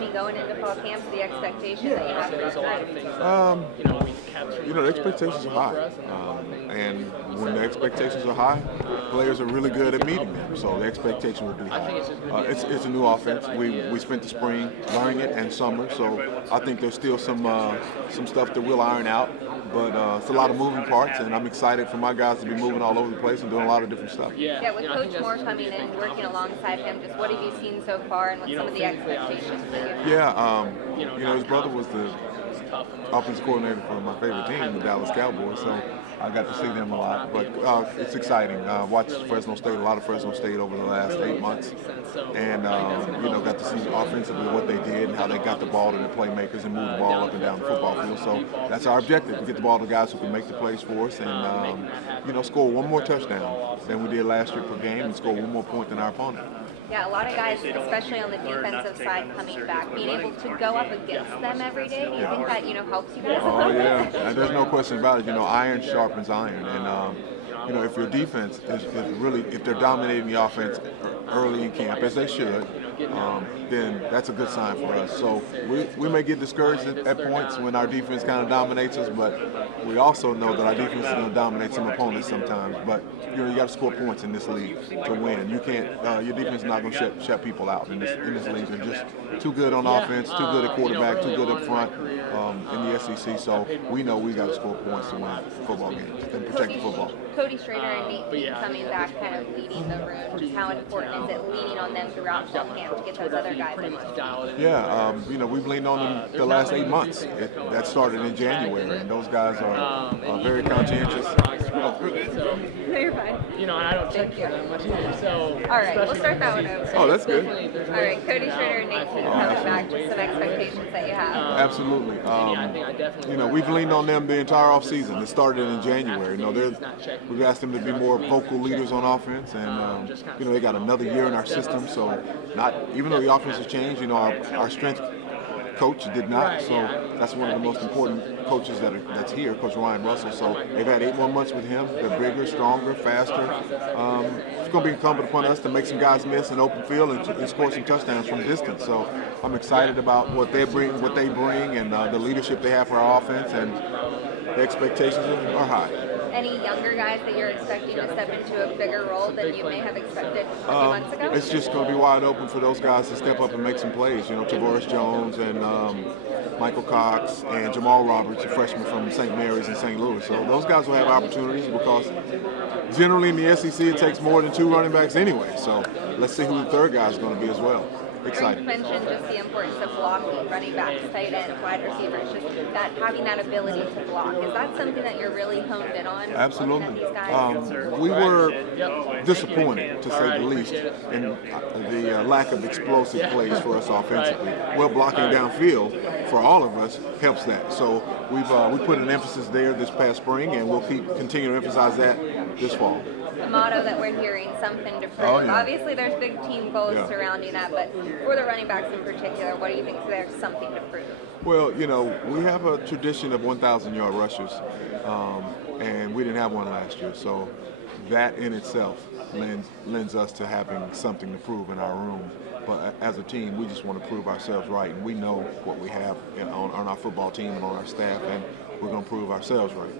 me going into fall camp, the expectation that you have for this group? The expectations are high. And when the expectations are high, players are really good at meeting them. So the expectation will be high. It's a new offense. We spent the spring learning it and summer. So I think there's still some stuff that we'll iron out. But it's a lot of moving parts, and I'm excited for my guys to be moving all over the place and doing a lot of different stuff. Yeah, with Coach Moore coming in, working alongside him, just what have you seen so far, and what some of the expectations that you have? Yeah, his brother was the offensive coordinator for my favorite team, the Dallas Cowboys, so I got to see them a lot. But it's exciting. Watched Fresno State, a lot of Fresno State over the last 8 months, and got to see offensively what they did and how they got the ball to the playmakers and moved the ball up and down the football field. So that's our objective: to get the ball to guys who can make the plays for us and score one more touchdown than we did last year per game and score one more point than our opponent. Yeah, a lot of guys, especially on the defensive side, coming back, being able to go up against them every day. Do you think that helps you guys a little bit? And there's no question about it. Iron sharpens iron, and if your defense is really, if they're dominating the offense early in camp, as they should, then that's a good sign for us. So we may get discouraged at points when our defense kind of dominates us, but we also know that our defense is going to dominate some opponents sometimes. But you got to score points in this league to win. You can't. Your defense is not going to shut people out in this league. They're just too good on offense, too good at quarterback, too good up front in the SEC. So we know we got to score points to win football games and protect the football. Cody Schrader and Nate King coming back, kind of leading the room. Just how important is it leaning on them throughout fall camp to get those other guys in? Yeah, we've leaned on them the last 8 months. That started in January, and those guys are very conscientious. No, you're fine. And I don't check that much either. So all right, we'll start that one over. Oh, that's good. All right, Cody Schrader and Nate King coming back. Just some expectations that you have. Absolutely. We've leaned on them the entire offseason. It started in January. We've asked them to be more vocal leaders on offense, and they got another year in our system. So, even though the offense has changed, our strength coach did not. So that's one of the most important coaches that's here, Coach Ryan Russell. So they've had 8 more months with him. They're bigger, stronger, faster. It's going to be incumbent upon us to make some guys miss in open field and score some touchdowns from distance. So I'm excited about what they bring, and the leadership they have for our offense, and the expectations are high. Any younger guys that you're expecting to step into a bigger role than you may have expected a few months ago? It's just going to be wide open for those guys to step up and make some plays. Tavares Jones and Michael Cox and Jamal Roberts, a freshman from St. Mary's in St. Louis. So those guys will have opportunities because generally in the SEC it takes more than 2 running backs anyway. So let's see who the third guy is going to be as well. Exciting. You mentioned just the importance of blocking, running backs, tight ends, wide receivers, just that having that ability to block. Is that something that you're really honed in on? Absolutely. We were disappointed, to say the least, in the lack of explosive plays for us offensively. Well, blocking downfield for all of us helps that. So we put an emphasis there this past spring, and we'll continue to emphasize that this fall. The motto that we're hearing, something to prove. Oh, yeah. Obviously, there's big team goals surrounding that, but for the running backs in particular, what do you think there's something to prove? Well, we have a tradition of 1,000-yard rushers, and we didn't have one last year. So that in itself lends us to having something to prove in our room. But as a team, we just want to prove ourselves right, and we know what we have on our football team and on our staff, and we're going to prove ourselves right.